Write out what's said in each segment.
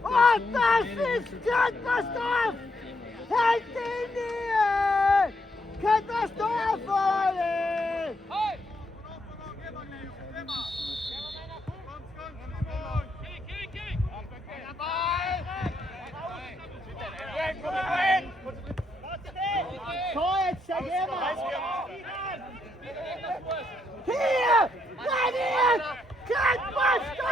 Und das ist Katastrophe! Hält die Nähe! Katastrophe! So, jetzt gehen wir! Hier! Reiniert! Katastrophe!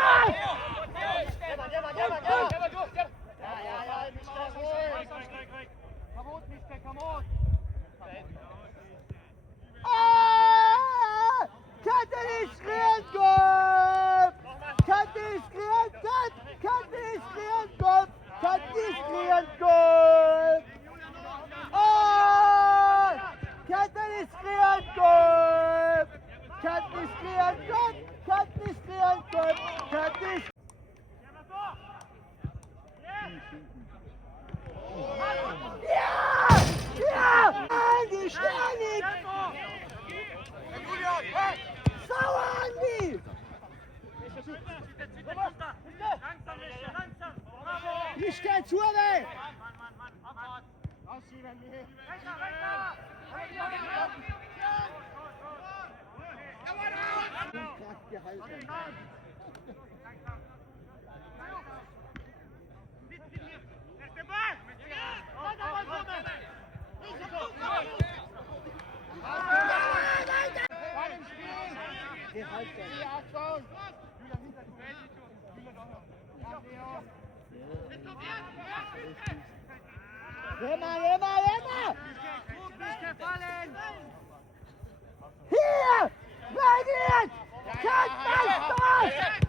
Nicht der Zure! Immer! Hier! Reiniert! Katastrophe!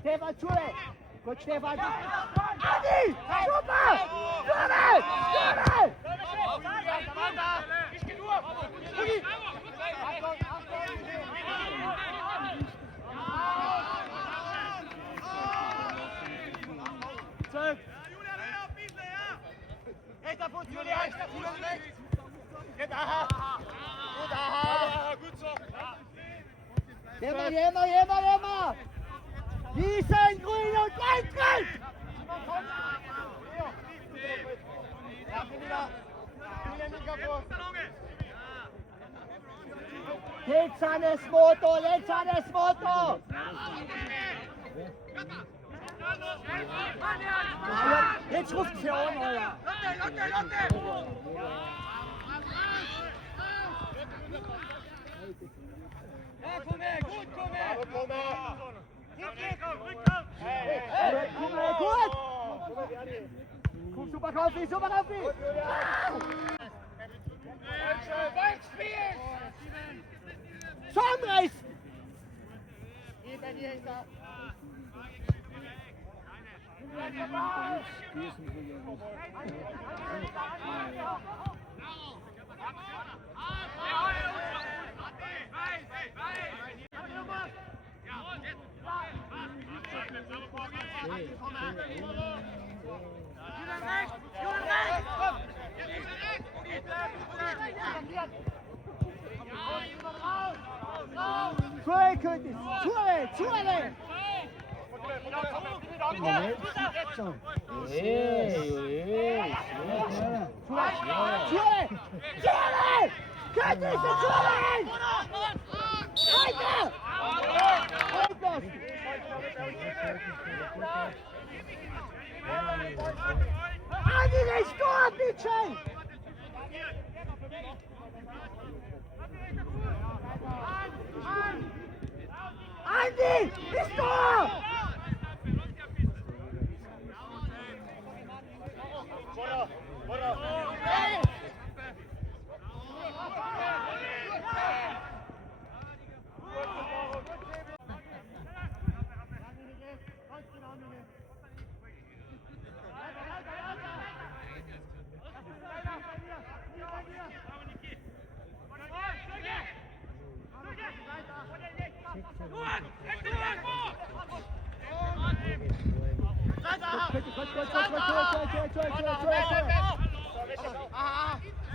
Stefan, Schule! Gut, Stefan! Adi! Super! Schule! Rechter Fuß, Julia, rechter Fuß, rechts. Gut, gut so. Jämmer! Wiesen, grün und Eintritt! Lezanes Moto! Jetzt ruft es ja an, Alter! Lotte! Gut! Super Kaufy! Schonreis! Zure! Adi, nicht Tor, bitte! Andi, ist Tor!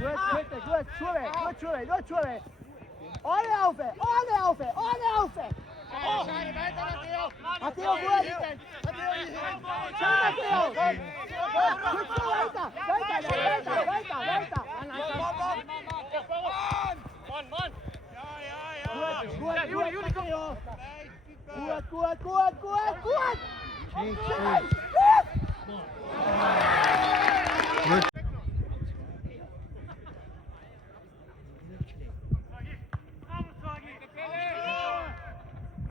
Gut, Gut, Schuhe, gut, Schuhe, gut, Schuhe. Ohne laufen, ohne laufen, ohne laufen. Oh, Scheide, weiter, Matteo! Matteo, gut. Schau, Matteo. Gut, so, weiter, weiter, weiter, weiter, weiter. Mann! Gut, gut, Matteo. Gut, gut, gut, gut. Schnell,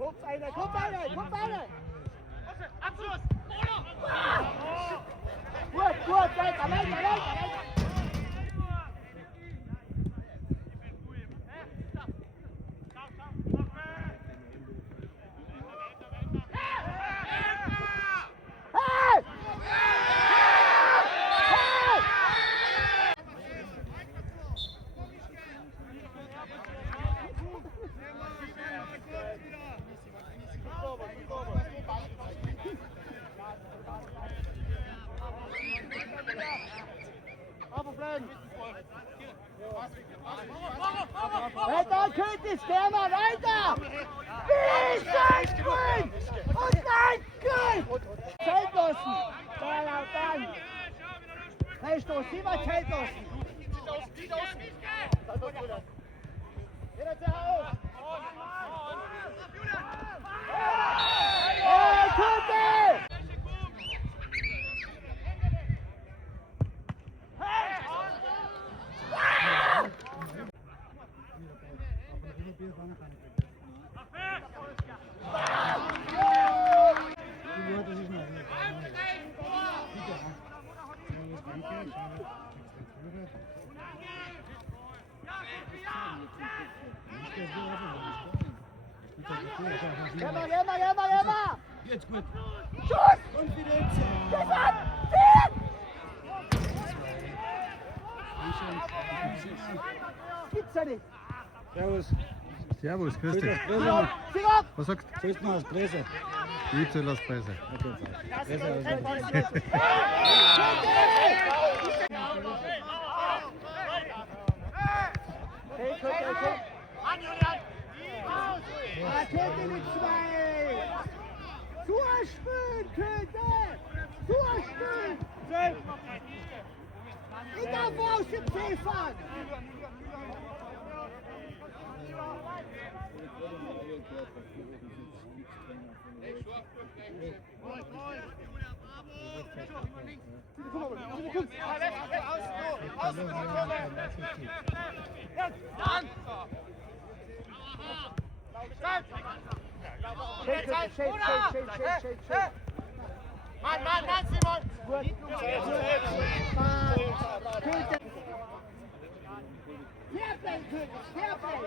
Kopf eine, Kopf eine, Kopf eine. Abschluss! Gut, gut, weiter, weiter, weiter. Hey! Hey! Weiter, König, Stürmer, weiter! Wie sein Grün! Und nein, Grün! Zeltdossen! Da laut an! Freistoß, immer Zeltdossen! Hey, König! Gemma! Jetzt gut. Schuss! Und wieder jetzt. Stefan! Ziehen! Gibt's ja nicht! Servus. Servus, grüß dich. Sieh auf! Was sagst Grüß mal aus Presse. du? Ich zähle aus Preise. Okay, Presse. Hey, König! Rakete mit zwei! Zuspielen, König! Zuspielen! In der Mausche pfeffern! Shake. Mann, Simon! Gut. Fairplay, König, Fairplay!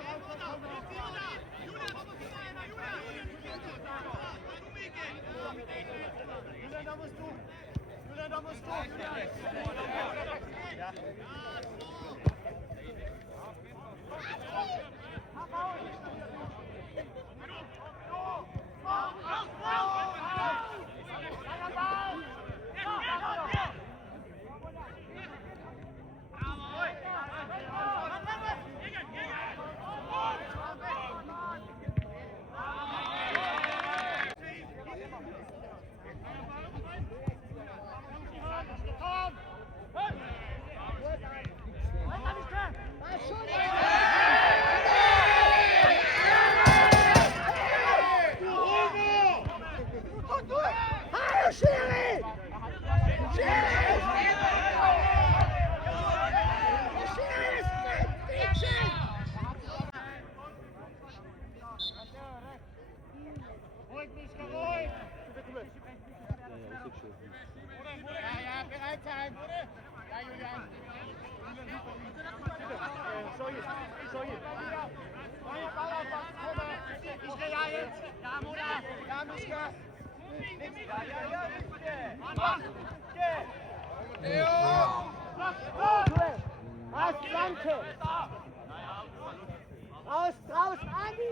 Julian, da musst du! Ja. Hallo, Schiri! Schiri! Schiri ist Mädchen! Ruhig! Ja, bereit sein! Ja, Julian! Ich gehe ja jetzt! Ja, Mutter! Ja, Mischke! Raus, Flanke! Raus, Andi!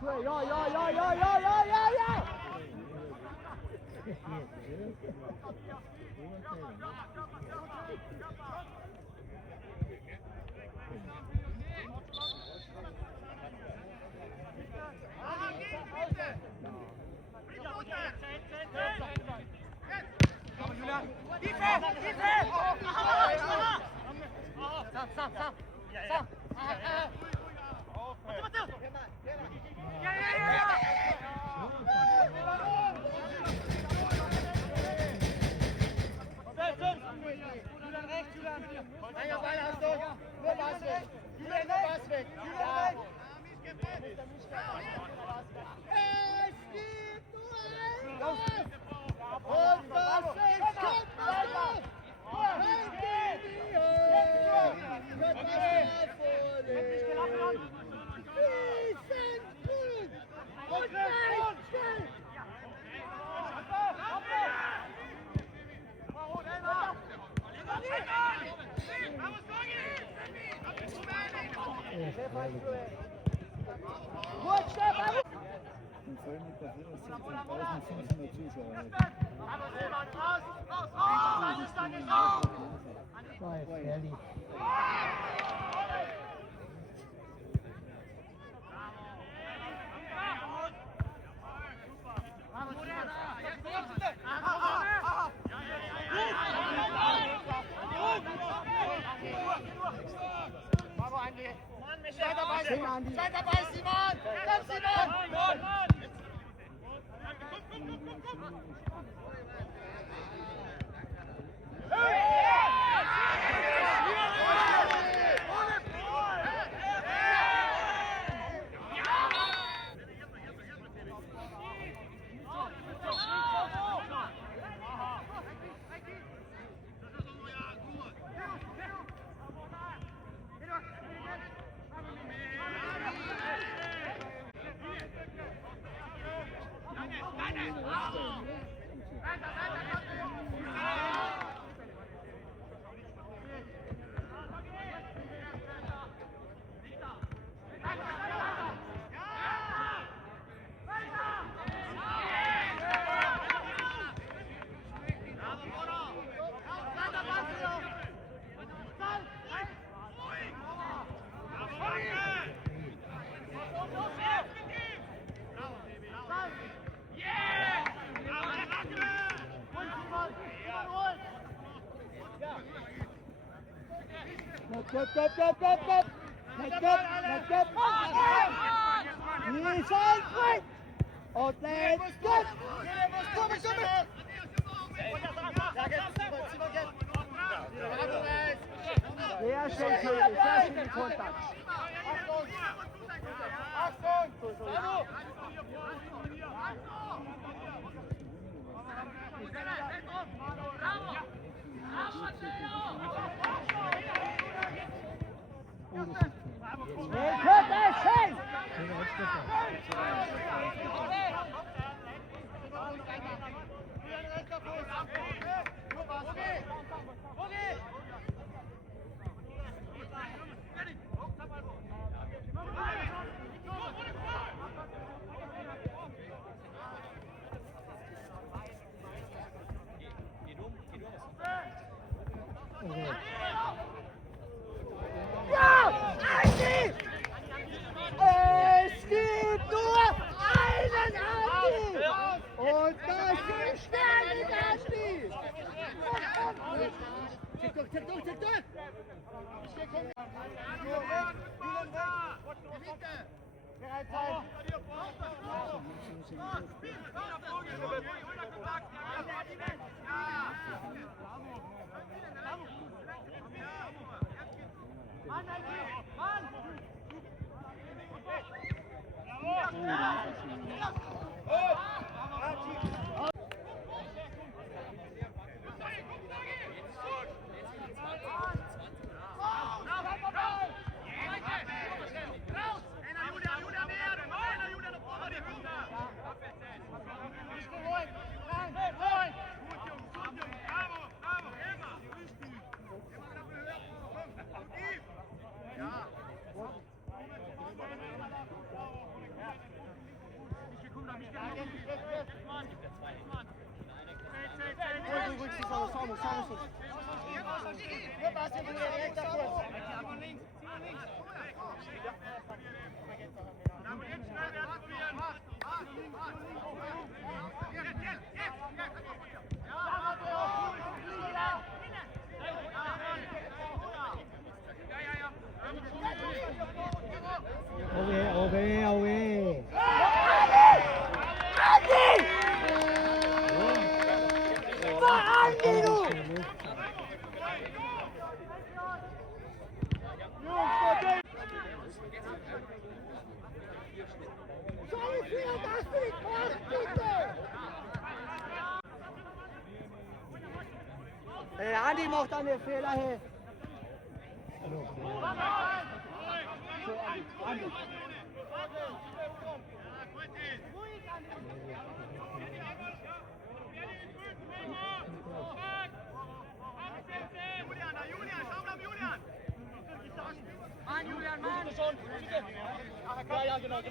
Tue, ja! In Köln mit der 14.500 Zuschauer. War jetzt ehrlich. Seid dabei, Simon! Komm, Simon! Und let's go! Sehr schön Kontakt. Ja, Andi! Es gibt nur einen Andi! Und das ist Sterling Andi! Check durch, check durch, check durch! Bereit sein! Mann, Mann! Ja. เอาเว้ Hey, Andi macht einen Fehler hier. Andi. Ja, genau.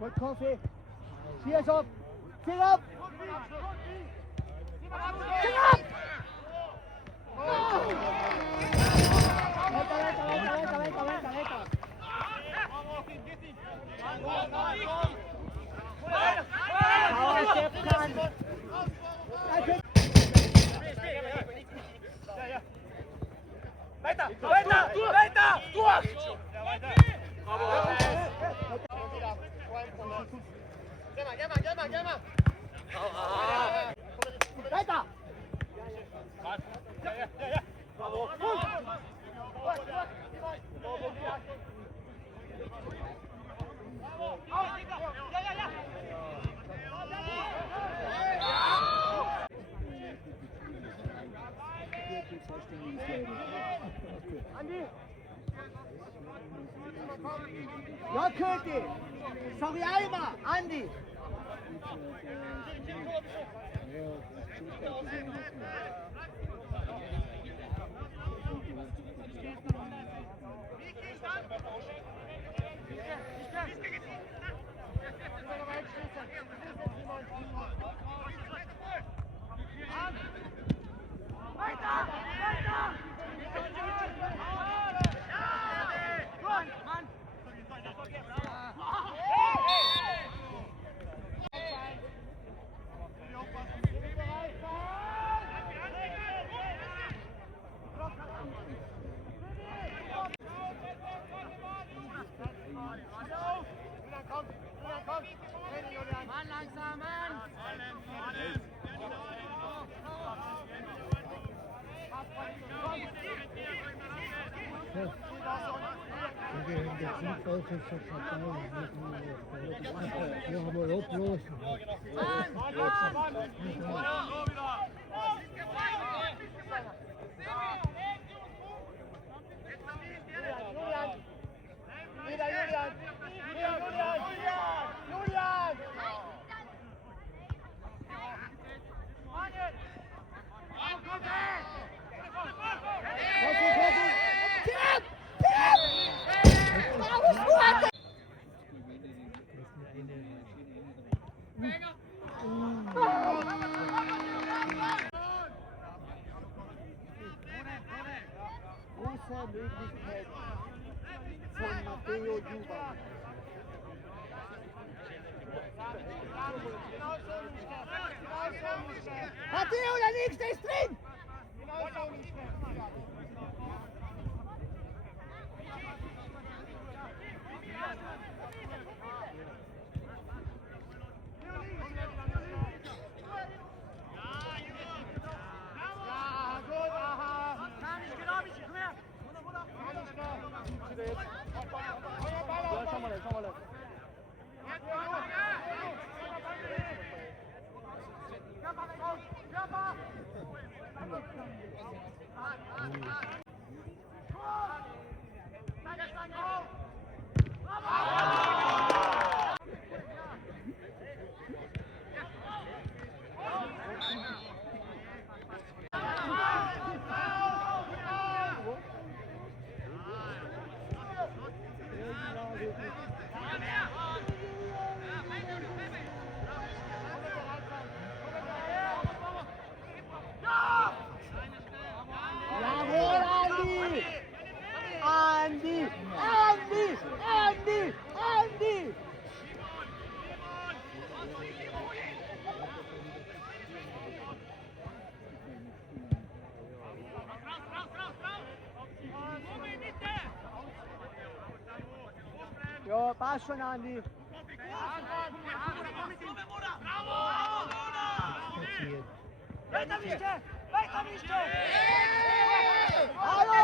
Gut, Kofi. Cheers up. Cheer up. Cheer up. Weiter. Weiter! Ja, Köti! Sorry, Alma! Andi! Große Möglichkeit von Matteo Juba. Matteo, der nächste ist drin! Jawohl, Andi! Andi! Andi! Andi! Andi! Jo, passt schon, Andi. Weiter, Mischke! Weiter, Mischke! Hallo!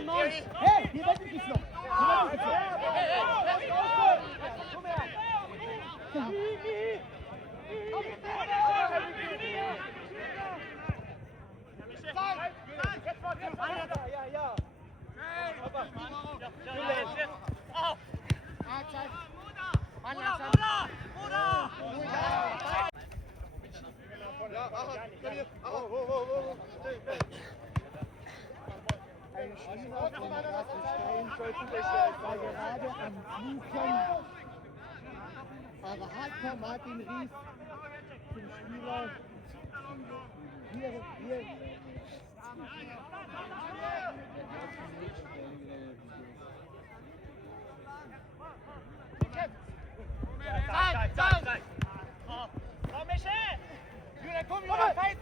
Immer! Hey, hier wird es noch. Ein Spieler von der ersten Stein war gerade am Fluchen. Aber Hardcore Martin rief zum Spieler. Hier. Zeit! Komm, Michel! Julian, komm, Julian, fight!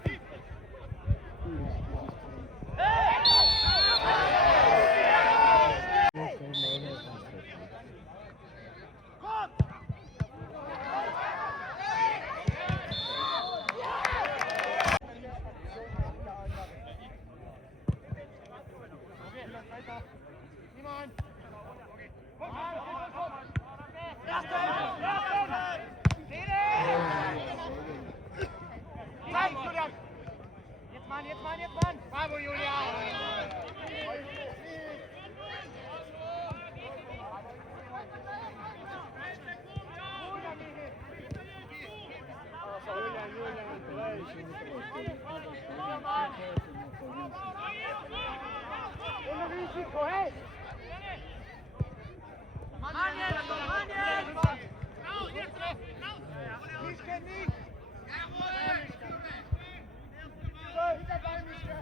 Jetzt Mann! Bravo, Julian! Ohne Risiko, hey! Mann jetzt! Raus, jetzt raus! Nicht, nicht! Wieder bei Mischke!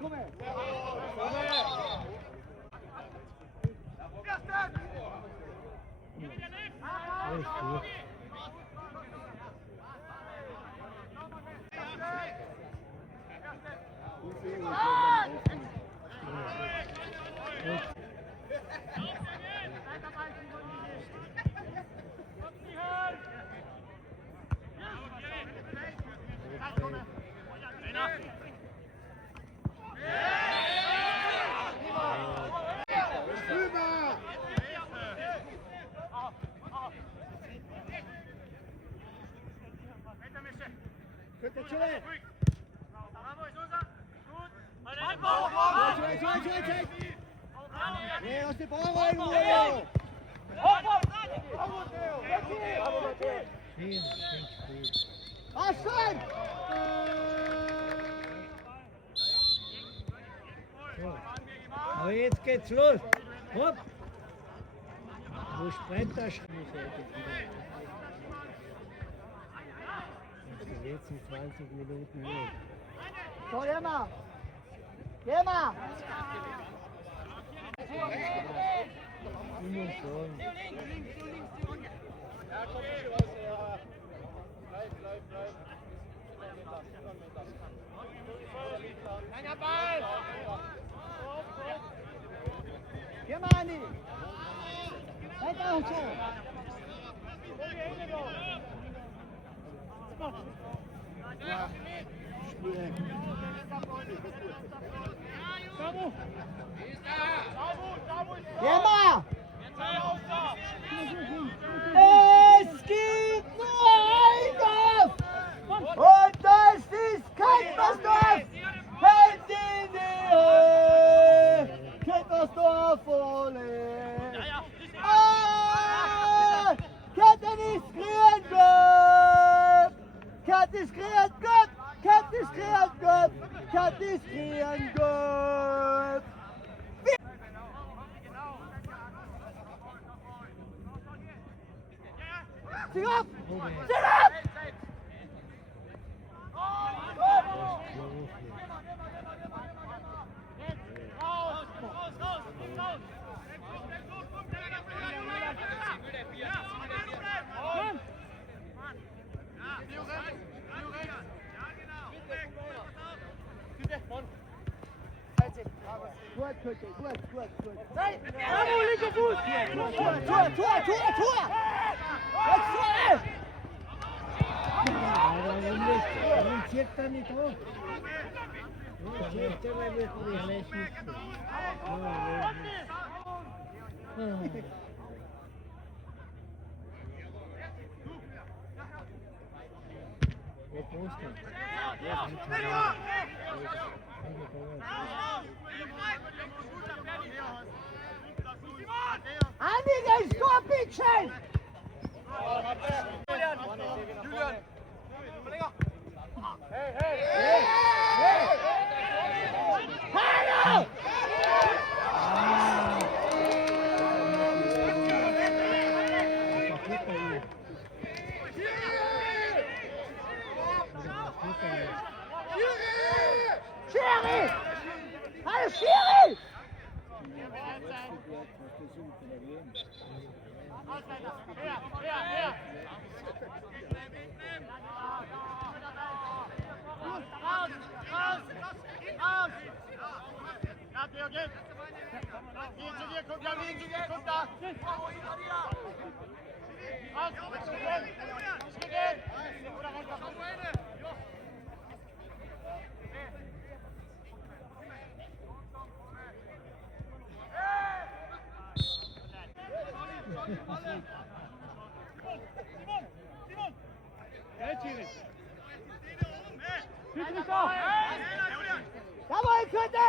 Kom her! Echt gut. Rüber! Bitte chillen. Nee, aus dem Ball rein, Ruhe! Schön, schön gut. Was denn? So. Aber jetzt geht's los. Hopp. Wo Sprinter schießt heute wieder. Und die letzten 20 Minuten nicht. So, geh mal! Geh mal! Immer schon. Langer Ball! Geh mal, Andi! Weiter und so! Geh mal! Es gibt nur eines! Und das ist Kettersdorf! Hände in die Höhe! Kettersdorf, ole! Ah! Ketten ist kreiert gut! Kat ist kreiert gut! Kat ist kreiert gut! Kat ist kreiert gut! Sing up! Sing up! Gut, Kötte, gut. Bravo, linker Fuß! Tor! Jetzt Tor! Warum zieht er nicht hoch? Ja, zieht er, weil wir gleich nicht. Wo Posten? Einige Sturmpietchen! Julian! Hallo! Schiri! Hallo Schiri! Jawohl, Kötte!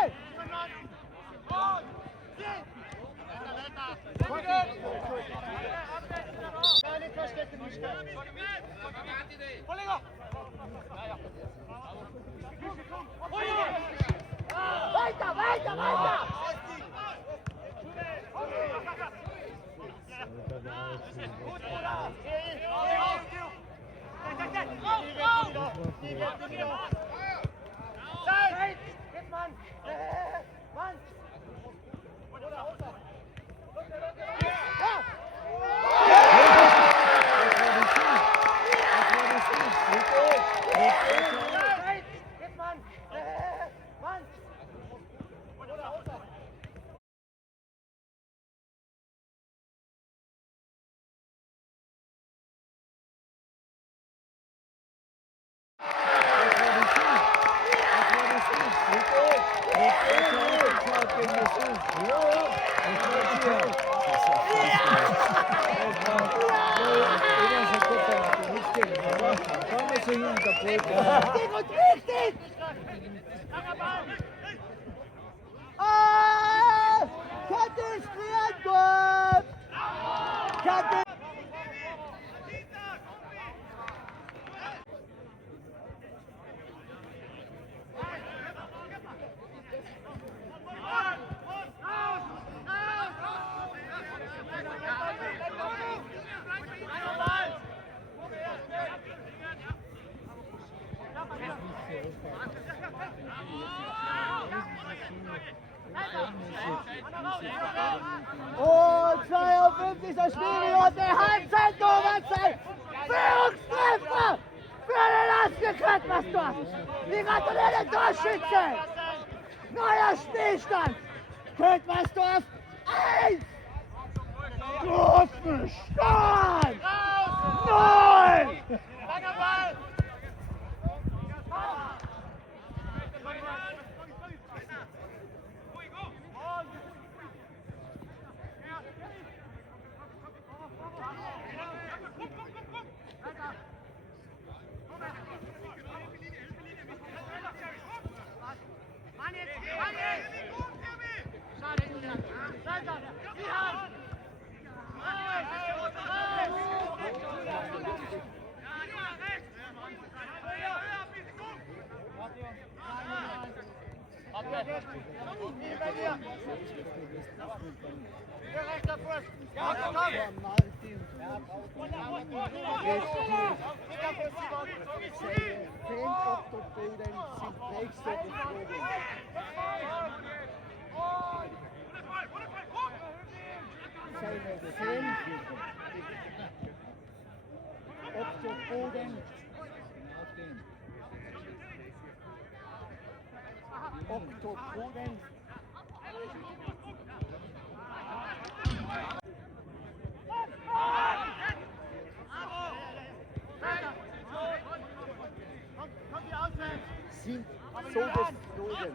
Weiter! Und 52. Spielminute, Halbzeit, Torwartzeit, Führungstreffer für den ASG Köttmersdorf. Wir gratulieren den Torschütze. Neuer Spielstand. Köttmersdorf 1. Großenstein 0. Langer Ball! Oktopoden. Sind so geflogen.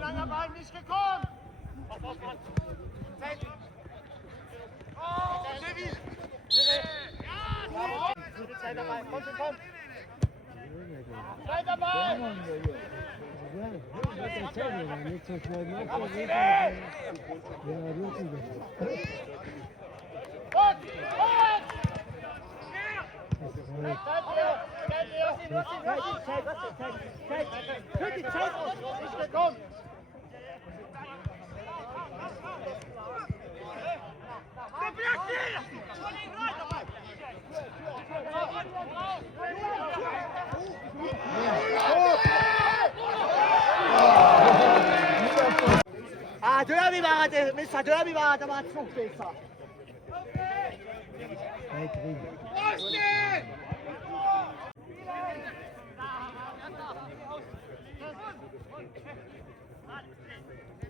Langer Ball nicht gekommen! Zeit! Levi! Zeit dabei, komm, komm! Zeit dabei! Nicht so schnell Gut! Für die Zeit aus. Nicht gekommen! Derby war der, Mr. Derby war der Zug besser.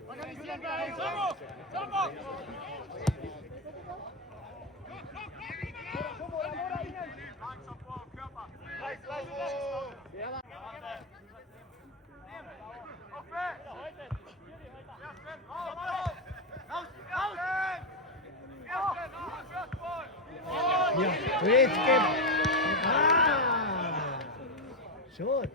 Organisieren wir! Ja, jetzt geht. Schon.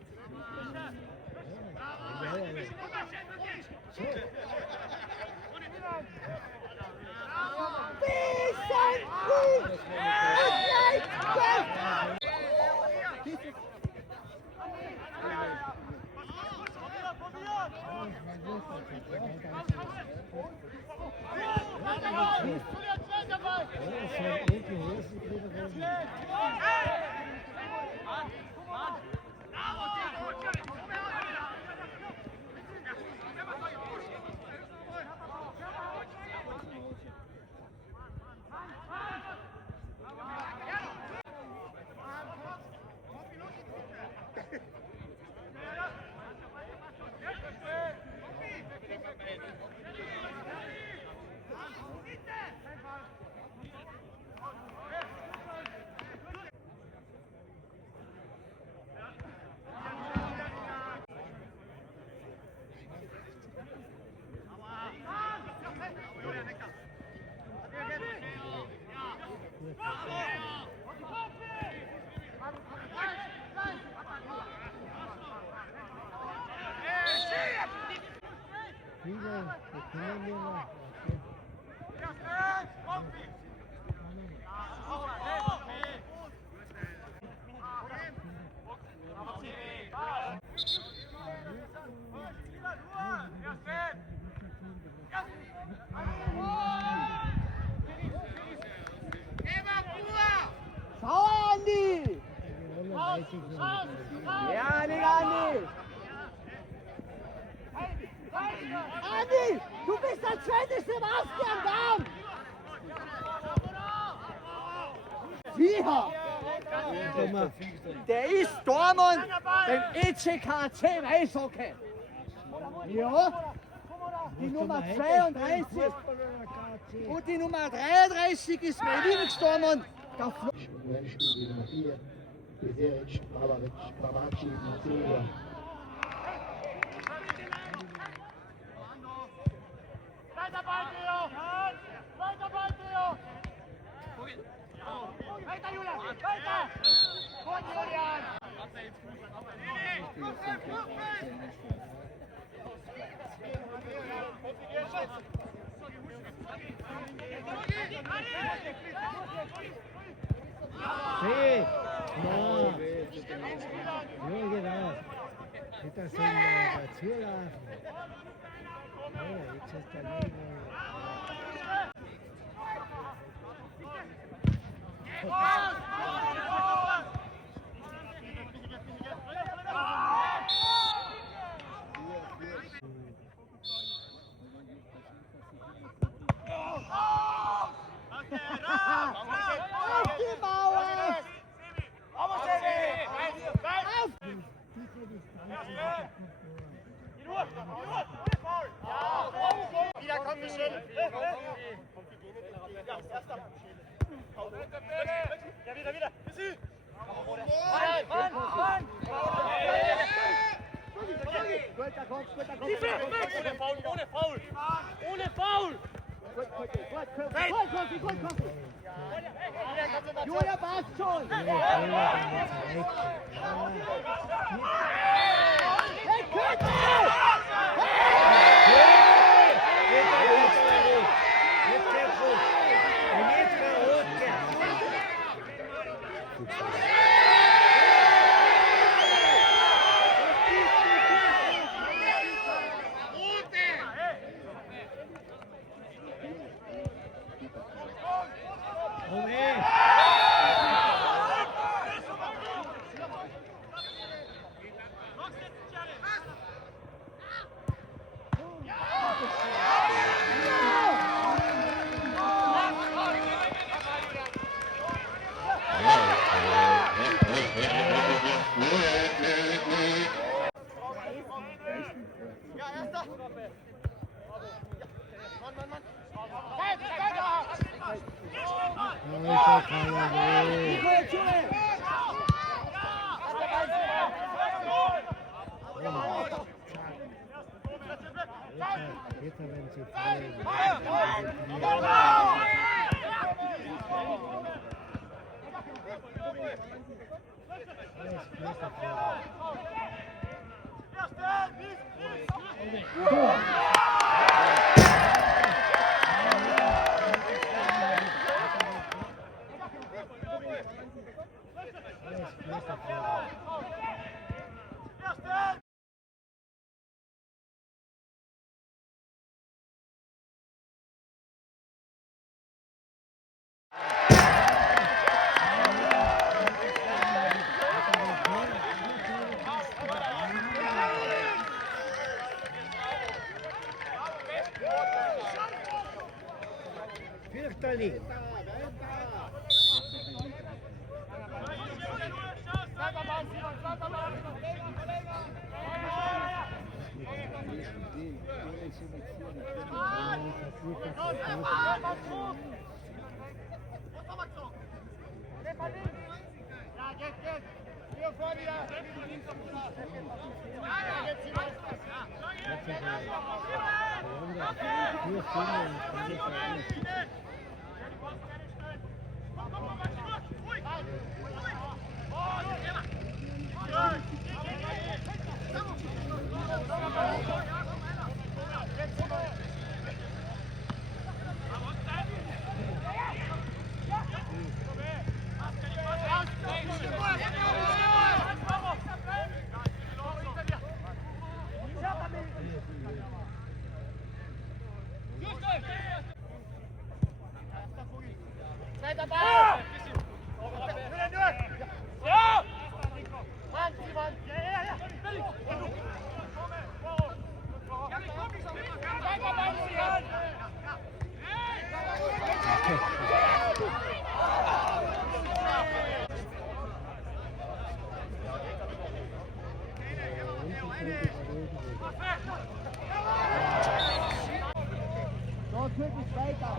Ja, nicht Andi! Andi, du bist der zweite Sebastian Damm! Sicher! Der ist Dormann beim ECKC Eishockey. Ja, die Nummer 32 und die Nummer 33 ist mein Lieblingstormann. Spiel Nummer 4, Bezeric, Bravaci, Silva. Weiter Ball, Theo! Weiter Ball, Theo! Weiter, Julian! Weiter! Gut, Julian! Sí, no. Ja, genau. Nicht, dass sie ihn dazu laufen. Ja, jetzt ist der Name. Auf die Mauer! Vamos, Sebi! Auf! Wieder kommt Michel! Ja, wieder! Mann! Guter Kopf! Ohne Foul! Ohne Foul! Gut! Julia passt schon! Hey, Kötze! Fürchterlich. Ja, geht! Hier vor dir! Zweiter Ball! Ja! So, Türkisch weiter.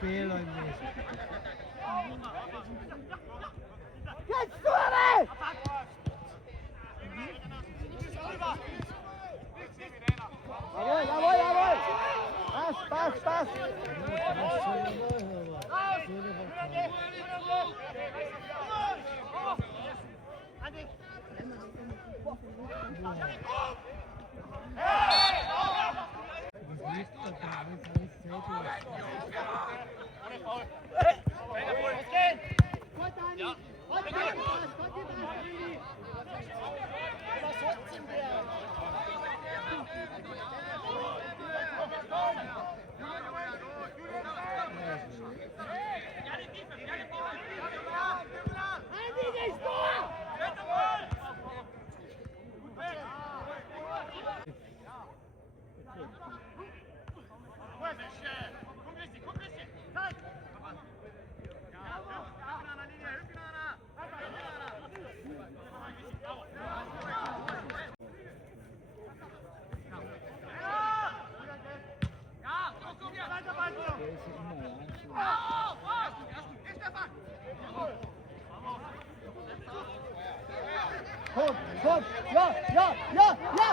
Fehler im Nächsten. Jetzt Sturme! Jawohl, jawohl, jawohl! Pass! Komm! Ja!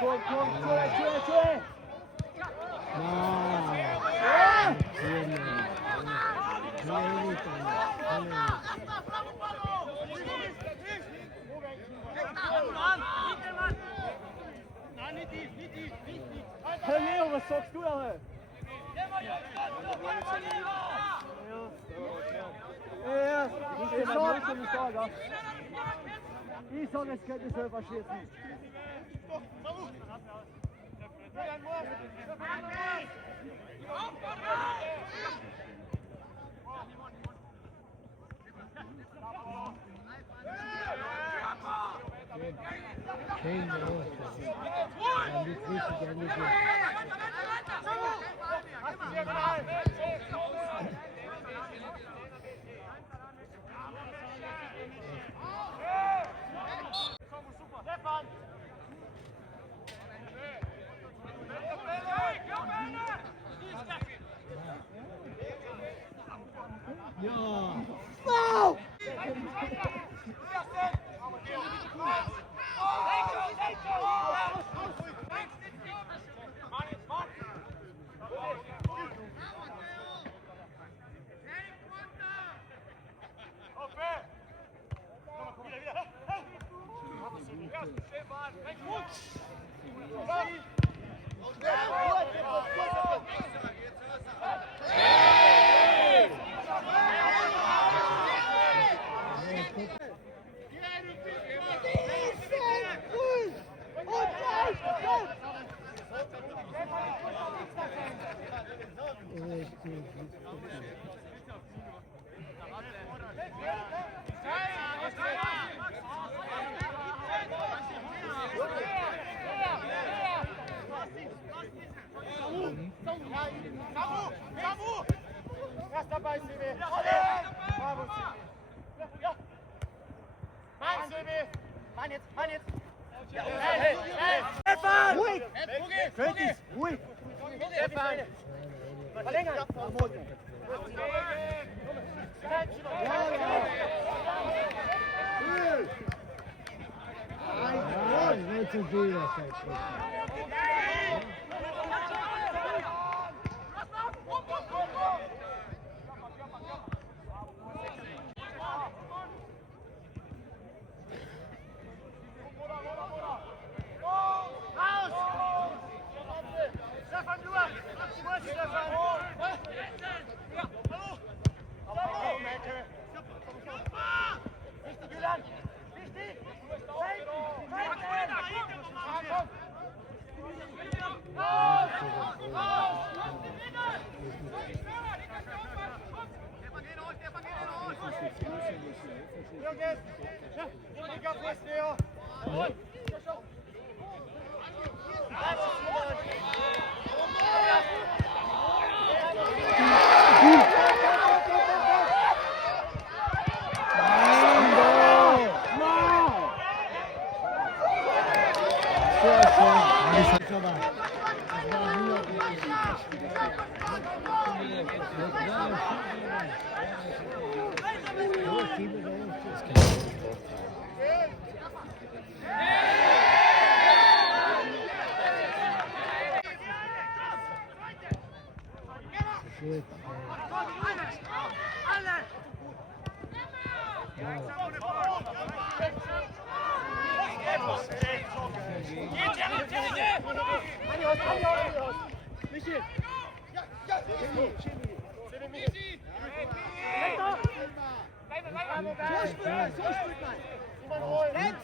Komm, zu! Hey Leo, was sagst du da? Ja, ich sage, es könnte selber schießen. Schön los. Dann die Füße gerne gut. Ja. Wow! Samu! Erster Ball, Silvi! Bravo, Silvi! Ja! Mann, Silvi! Mann jetzt! Hey! Stefan! Ruhig! König! Ruhig! Stefan! Verlängern! Ja, nicht so viel, das ist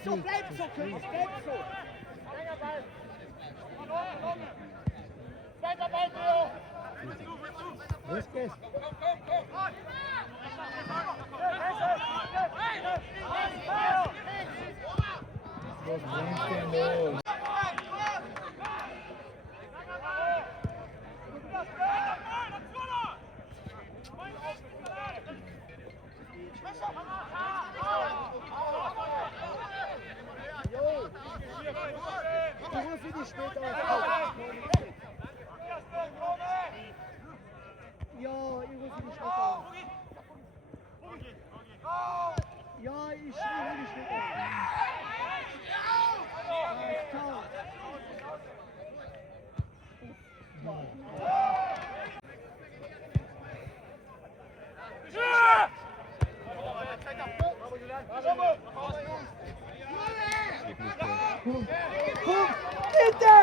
Bleib so, König, bleib so. Weiter, Ball, Theo! Los geht's. Los bringt den los. Du rufst wie die später auf. Ja, ich rufe die später auf. Ja, ich rufe die später auf. Ciao. Bitte!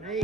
Nein.